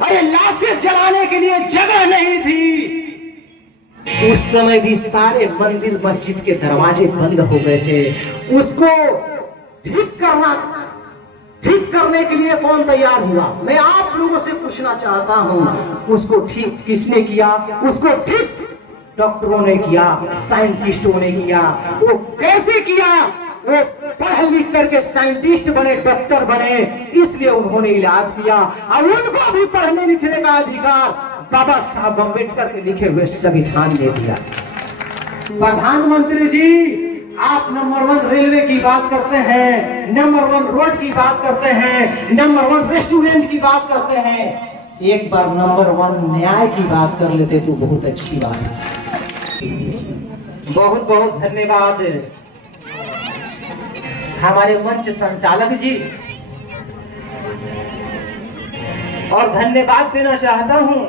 अरे लाशें जलाने के लिए जगह नहीं थी। उस समय भी सारे मंदिर मस्जिद के दरवाजे बंद हो गए थे। उसको ठीक करने के लिए कौन तैयार हुआ? मैं आप लोगों से पूछना चाहता हूं, उसको ठीक किसने किया? उसको ठीक डॉक्टरों ने किया, साइंटिस्टों ने किया। वो कैसे किया? वो पढ़ लिख करके साइंटिस्ट बने, डॉक्टर बने, इसलिए उन्होंने इलाज किया। और उनको भी पढ़ने लिखने का अधिकार बाबा साहब अम्बेडकर के लिखे हुए संविधान ने दिया। प्रधानमंत्री जी, आप नंबर 1 रेलवे की बात करते हैं, नंबर 1 रोड की बात करते हैं, नंबर 1 रेस्टोरेंट की बात करते हैं। एक बार नंबर 1 न्याय की बात कर लेते तो बहुत अच्छी बात है। बहुत बहुत धन्यवाद हमारे मंच संचालक जी, और धन्यवाद देना चाहता हूं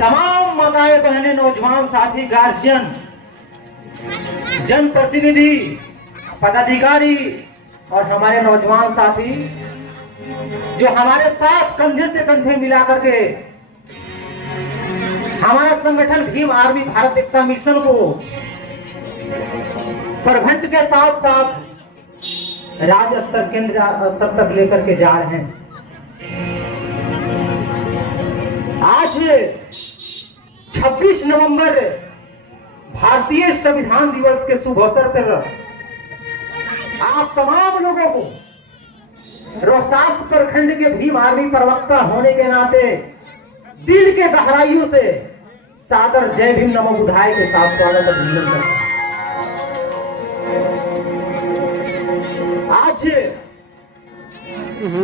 तमाम माताएं, बहनें, नौजवान साथी, गार्जियन, जनप्रतिनिधि, पदाधिकारी और हमारे नौजवान साथी जो हमारे साथ कंधे से कंधे मिला करके हमारा संगठन भीम आर्मी भारत एकता मिशन को प्रखंड के साथ साथ राज्य स्तर, केंद्र स्तर तक लेकर के जा रहे हैं। आज 26 नवंबर भारतीय संविधान दिवस के शुभ अवसर पर आप तमाम लोगों को रोहतास प्रखंड के भीम आर्मी प्रवक्ता होने के नाते दिल के गहराइयों से सादर जय भीम नमो बुद्धाय के साथ स्वागत अभिनंदन करता हूं। आज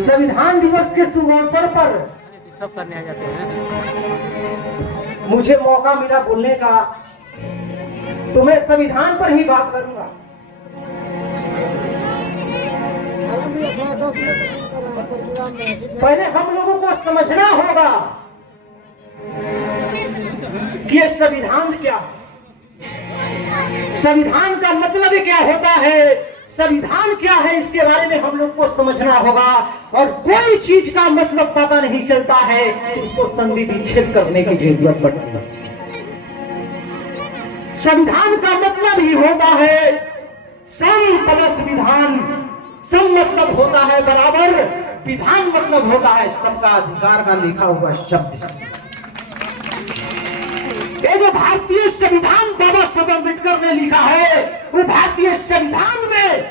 संविधान दिवस के शुभ अवसर पर सब करने आ जाते हैं। मुझे मौका मिला बोलने का, तो मैं संविधान पर ही बात करूंगा। पहले हम लोगों को समझना होगा कि ये संविधान क्या है, संविधान का मतलब क्या होता है, संविधान क्या है, इसके बारे में हम लोग को समझना होगा। और कोई चीज का मतलब पता नहीं चलता है तो उसको संधि विच्छेद करने की जरूरत पड़ती है। संविधान का मतलब ही होता है सम प्लस विधान। सम मतलब होता है बराबर, विधान मतलब होता है सबका अधिकार का लिखा हुआ शब्द। ये जो भारतीय संविधान बाबा साहब अम्बेडकर ने लिखा है, वो भारतीय संविधान में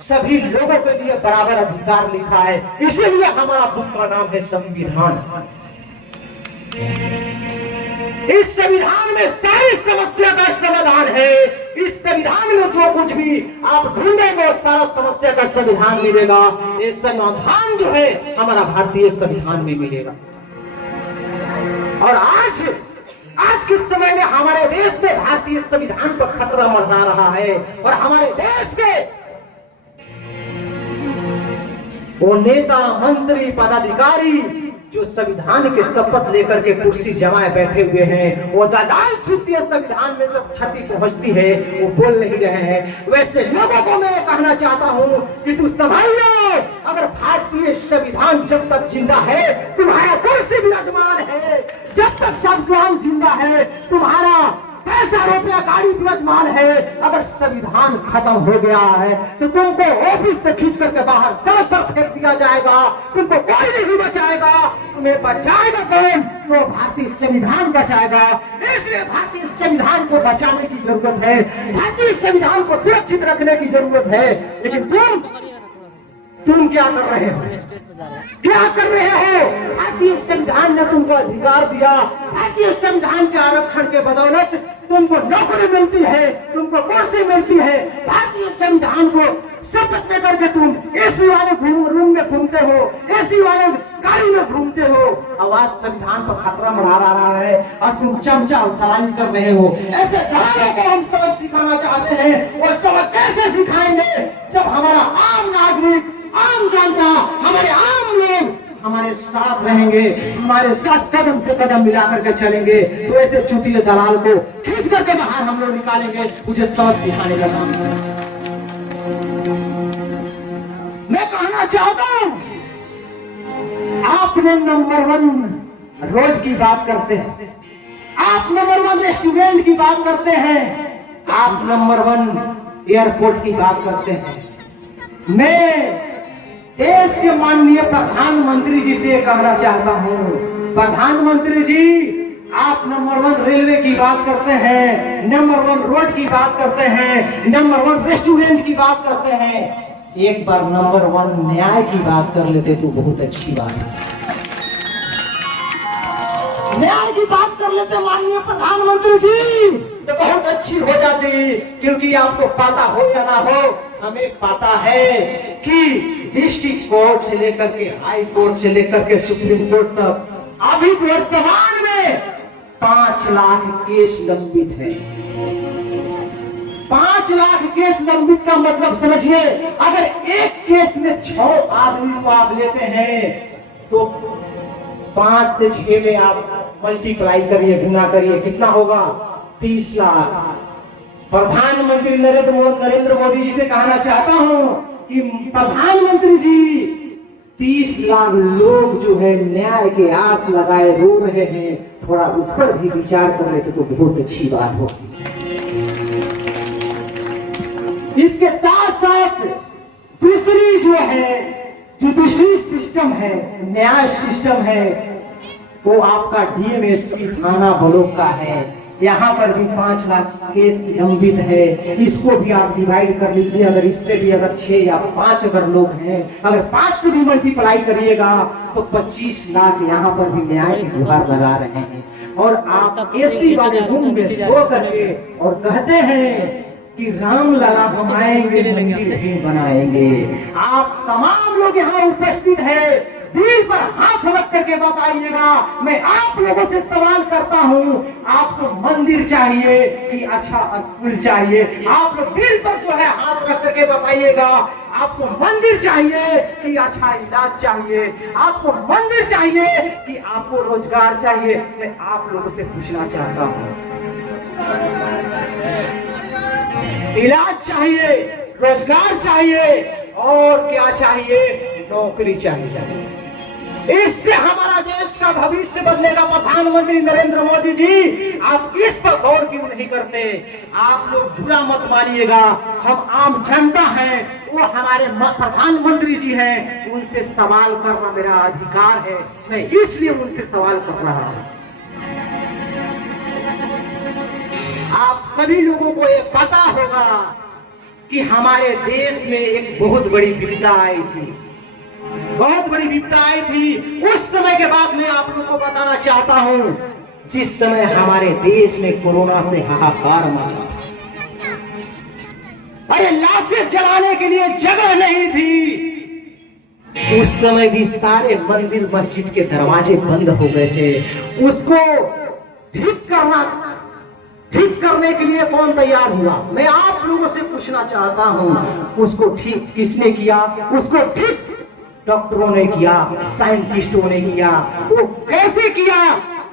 सभी लोगों के लिए बराबर अधिकार लिखा है। इसीलिए हमारा बुक का नाम है संविधान। इस संविधान में सारी समस्या का समाधान है। इस संविधान में जो कुछ भी आप ढूंढेंगे सारा समस्या का समाधान मिलेगा। ये समाधान जो है हमारा भारतीय संविधान में मिलेगा। और आज के समय में हमारे देश में भारतीय संविधान पर खतरा मंडरा रहा है। और हमारे देश के वो नेता, मंत्री, पदाधिकारी जो संविधान के शपथ लेकर के कुर्सी जमाए बैठे हुए हैं, वो दलाल छुट्टी संविधान में जब क्षति पहुंचती है वो बोल नहीं रहे हैं। वैसे लोगों को मैं कहना चाहता हूं कि तू संभाल लो। अगर भारतीय संविधान जब तक जिंदा है तुम्हारा कुर्सी विराजमान है, जब तक संविधान जिंदा है तुम्हारा पैसा रुपया गाड़ी विराजमान है। अगर संविधान खत्म हो गया है तो तुमको ऑफिस से खींच करके बाहर सड़क पर फेंक दिया जाएगा। तुमको कोई नहीं बचाएगा। तुम्हें बचाएगा कौन? तो भारतीय संविधान बचाएगा। इसलिए भारतीय संविधान को बचाने की जरूरत है, भारतीय संविधान को सुरक्षित रखने की जरूरत है। लेकिन तुम क्या कर रहे हो? क्या कर रहे हो? भारतीय संविधान ने तुमको अधिकार दिया। भारतीय संविधान के आरक्षण के बदौलत तुमको नौकरी मिलती है, तुमको कुर्सी मिलती है। भारतीय संविधान को शपथ लेकर के तुम एसी वाले रूम में घूमते हो, एसी वाले गाड़ी में घूमते हो। आवाज संविधान पर खतरा मंडरा रहा है और तुम चमचा दलाली कर रहे हो। ऐसे दलालों को हम सबक सिखाना चाहते हैं। और सबक कैसे सिखाएंगे? जब हमारा आम नागरिक, आम जनता, हमारे आम लोग हमारे साथ रहेंगे, हमारे साथ कदम से कदम मिला करके चलेंगे, तो ऐसे चुटिए दलाल को खींच करके बाहर हम लोग निकालेंगे। मुझे सबक सिखाने का काम है। मैं कहना चाहता हूं आपने नंबर 1 रोड की बात करते हैं, आप नंबर 1 रेस्टोरेंट की बात करते हैं, आप नंबर 1 एयरपोर्ट की बात करते हैं। मैं देश के माननीय प्रधानमंत्री जी से कहना चाहता हूं, प्रधानमंत्री जी आप नंबर 1 रेलवे की बात करते हैं, नंबर 1 रोड की बात करते हैं, नंबर 1 रेस्टोरेंट की बात करते हैं, एक बार नंबर 1 न्याय की बात कर लेते तो बहुत अच्छी बात है। न्याय की बात कर लेते माननीय प्रधानमंत्री जी तो बहुत अच्छी हो जाती, क्योंकि आपको पता हो या ना हो, हमें पता है कि डिस्ट्रिक्ट कोर्ट से लेकर के हाई कोर्ट से लेकर के सुप्रीम कोर्ट तक अभी वर्तमान में 5 लाख केस लंबित है। 5 लाख केस लंबित का मतलब समझिए, अगर एक केस में 6 आदमी को आप लेते हैं तो 5 से 6 में आप मल्टीप्लाई करिए, गुना करिए, कितना होगा? 30 लाख। प्रधानमंत्री नरेंद्र मोदी जी से कहना चाहता हूं कि प्रधानमंत्री जी 30 लाख लोग जो है न्याय के आस लगाए रो रहे हैं, थोड़ा उस पर भी विचार कर लेते तो बहुत अच्छी बात होती। इसके साथ साथ दूसरी जो है जुडिशरी सिस्टम है, न्याय सिस्टम है, वो आपका डीएमएसपी थाना ब्लॉक का है। यहाँ पर भी 5 लाख केस लंबित है, इसको भी आप डिवाइड कर लीजिए। अगर इसमें भी अगर 6 या 5 अगर लोग हैं, अगर 5 से भी मल्टीप्लाई करिएगा तो 25 लाख यहाँ पर भी न्याय की गुहार लगा रहे हैं। और आप एसी वाले रूम में सो करके और कहते हैं कि राम लला बनाएंगे, मंदिर भी बनाएंगे। आप तमाम लोग यहाँ उपस्थित हैं, दिल पर हाथ रख करके बताइएगा। मैं आप लोगों से सवाल करता हूँ, आपको मंदिर चाहिए कि अच्छा स्कूल चाहिए? आप लोग दिल पर जो है हाथ रख करके बताइएगा, आपको मंदिर चाहिए कि अच्छा इलाज चाहिए? आपको मंदिर चाहिए कि आपको रोजगार चाहिए? मैं आप लोगों से पूछना चाहता हूँ, इलाज चाहिए, रोजगार चाहिए और क्या चाहिए? नौकरी चाहिए। इससे हमारा देश का भविष्य बदलेगा। प्रधानमंत्री नरेंद्र मोदी जी, आप इस पर गौर क्यों नहीं करते? आप लोग बुरा मत मानिएगा, हम आम जनता हैं, वो हमारे प्रधानमंत्री जी हैं, उनसे सवाल करना मेरा अधिकार है, मैं इसलिए उनसे सवाल कर रहा हूं। आप सभी लोगों को ये पता होगा कि हमारे देश में एक बहुत बड़ी विपदा आई थी, बहुत बड़ी विपदा आई थी। उस समय के बाद मैं आप लोगों को बताना चाहता हूं, जिस समय हमारे देश में कोरोना से हाहाकार मचा, अरे लाशें जलाने के लिए जगह नहीं थी। उस समय भी सारे मंदिर मस्जिद के दरवाजे बंद हो गए थे। उसको ठीक करने के लिए कौन तैयार हुआ? मैं आप लोगों से पूछना चाहता हूं, उसको ठीक किसने किया? उसको ठीक डॉक्टरों ने किया, साइंटिस्टों ने किया। वो कैसे किया?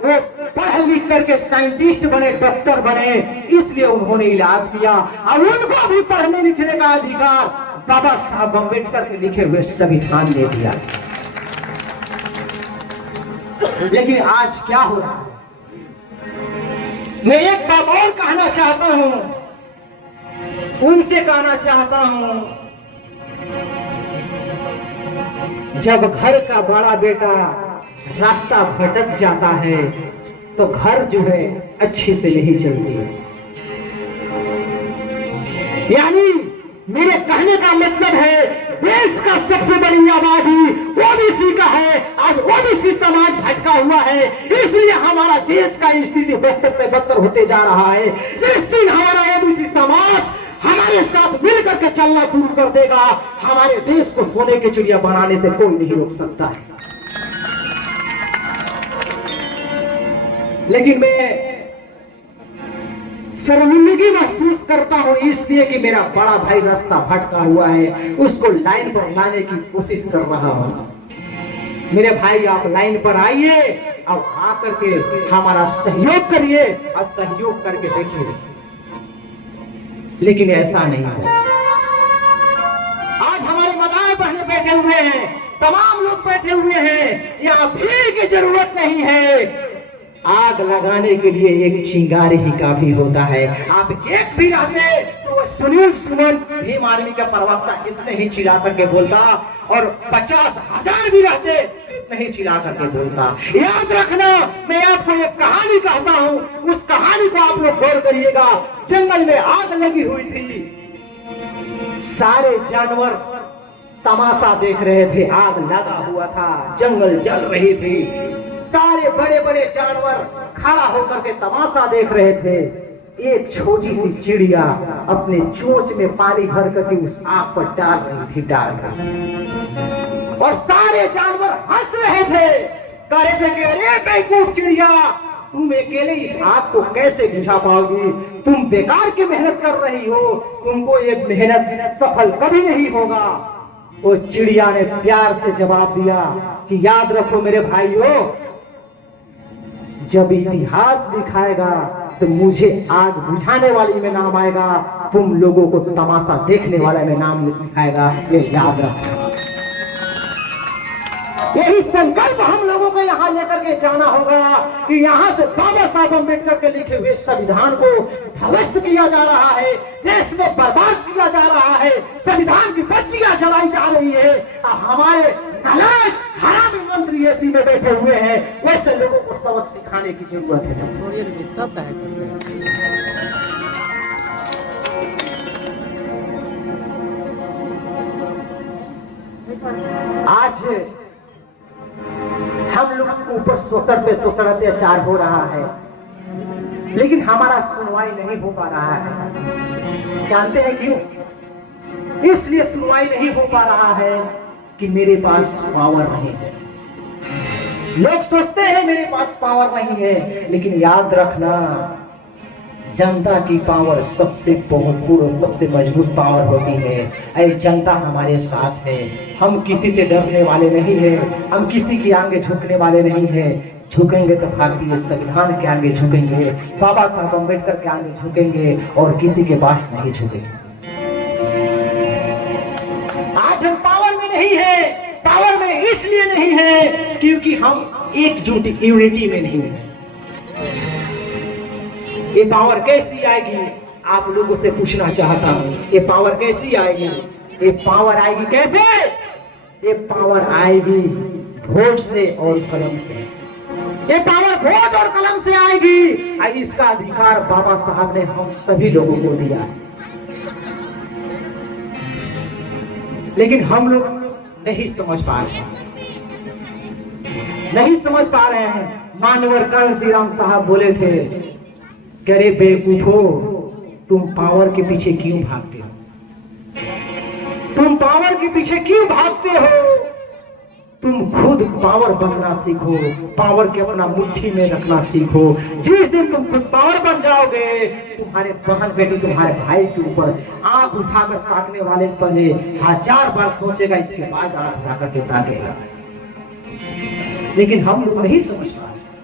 वो पढ़ लिख करके साइंटिस्ट बने, डॉक्टर बने, इसलिए उन्होंने इलाज किया। और उनको भी पढ़ने लिखने का अधिकार बाबा साहब अम्बेडकर के लिखे हुए संविधान ने दिया। लेकिन आज क्या हो रहा है? मैं एक बात और कहना चाहता हूं, उनसे कहना चाहता हूं, जब घर का बड़ा बेटा रास्ता भटक जाता है तो घर जो है अच्छे से नहीं चलती है। यानी मेरे कहने का मतलब है, देश का सबसे बड़ी आबादी ओबीसी का है। आज ओबीसी समाज भटका हुआ है, इसलिए हमारा देश का स्थिति बदतर होते जा रहा है। जिस दिन हमारा ओबीसी समाज हमारे साथ मिलकर के चलना शुरू कर देगा, हमारे देश को सोने की चिड़िया बनाने से कोई नहीं रोक सकता है। लेकिन मैं शर्मिंदगी महसूस करता हूं, इसलिए कि मेरा बड़ा भाई रास्ता भटका हुआ है, उसको लाइन पर लाने की कोशिश कर रहा हूं। मेरे भाई आप लाइन पर आइए और आकर के हमारा सहयोग करिए और सहयोग करके देखिए। लेकिन ऐसा नहीं है। आज हमारे माताएं बहनें बैठे हुए हैं, तमाम लोग बैठे हुए हैं, यहाँ भीड़ की जरूरत नहीं है। आग लगाने के लिए एक चिंगारी ही काफी होता है। आप एक भी रहते तो वो सुनील सुमन भीम आर्मी का प्रवक्ता इतने ही चिल्ला करके बोलता, और 50,000 भी रहते इतने ही चिल्ला करके बोलता। याद रखना, मैं आपको एक कहानी कहता हूँ, उस कहानी को आप लोग गौर करिएगा। जंगल में आग लगी हुई थी, सारे जानवर तमाशा देख रहे थे। आग लगा हुआ था, जंगल जल रही थी, सारे बड़े बड़े जानवर खड़ा होकर के तमाशा देख रहे थे। एक छोटी सी चिड़िया अपने चोंच में पानी भर करके उस आग पर डाल रही थी, और सारे जानवर हंस रहे थे, कह रहे थे कि अरे बेवकूफ चिड़िया, तुम अकेले इस आग को कैसे बुझा पाओगी? तुम बेकार की मेहनत कर रही हो, तुमको ये मेहनत सफल कभी नहीं होगा। वो चिड़िया ने प्यार से जवाब दिया कि याद रखो मेरे भाइयों, जब इतिहास दिखाएगा तो मुझे आग बुझाने वाली में नाम आएगा, तुम लोगों को तमाशा देखने वाला में नाम दिखाएगा, ये याद रखना। यही संकल्प हम लोगों को यहाँ लेकर के जाना होगा कि यहाँ से बाबा साहब अम्बेडकर के लिखे हुए संविधान को ध्वस्त किया जा रहा है, देश में बर्बाद किया जा रहा है, संविधान की बत्तियां जलाई जा रही है। हमारे नालायक हरामी मंत्री एसी में बैठे हुए हैं, वैसे लोगों को सबक सिखाने की जरूरत है। आज हम लोग के ऊपर शोषण पे शोषण अत्याचार हो रहा है, लेकिन हमारा सुनवाई नहीं हो पा रहा है। जानते हैं क्यों? इसलिए सुनवाई नहीं हो पा रहा है कि मेरे पास पावर नहीं है। लोग सोचते हैं मेरे पास पावर नहीं है, लेकिन याद रखना, जनता की पावर सबसे बहुतपूर्ण, सबसे मजबूत पावर होती है। ऐ जनता हमारे साथ है, हम किसी से डरने वाले नहीं है, हम किसी के आगे झुकने वाले नहीं है। झुकेंगे तो भारतीय संविधान के आगे झुकेंगे, बाबा साहब अम्बेडकर के आगे झुकेंगे, और किसी के पास नहीं झुकेंगे। आज हम पावर में नहीं है, पावर में इसलिए नहीं है क्योंकि हम एकजुट यूनिटी में नहीं है। ये पावर कैसी आएगी, आप लोगों से पूछना चाहता हूं, ये पावर कैसी आएगी? ये पावर आएगी कैसे? ये पावर आएगी वोट से और कलम से। ये पावर वोट और कलम से आएगी। इसका अधिकार बाबा साहब ने हम सभी लोगों को दिया है, लेकिन हम लोग नहीं समझ पा रहे हैं, नहीं समझ पा रहे हैं। मानवर कर्ण श्री राम साहब बोले थे, करे बेवकूफो, तुम पावर के पीछे क्यों भागते हो? तुम पावर के पीछे क्यों भागते हो? तुम खुद पावर बनना सीखो, पावर के अपना मुट्ठी में रखना सीखो। जिस दिन तुम खुद पावर बन जाओगे, तुम्हारे बहन बेटी, तुम्हारे भाई के ऊपर आंख उठाकर ताकने वाले पहले 1000 बार सोचेगा, इसके बाद आंख उठाकर के ताकेगा। लेकिन हम लोग नहीं समझ पा रहे।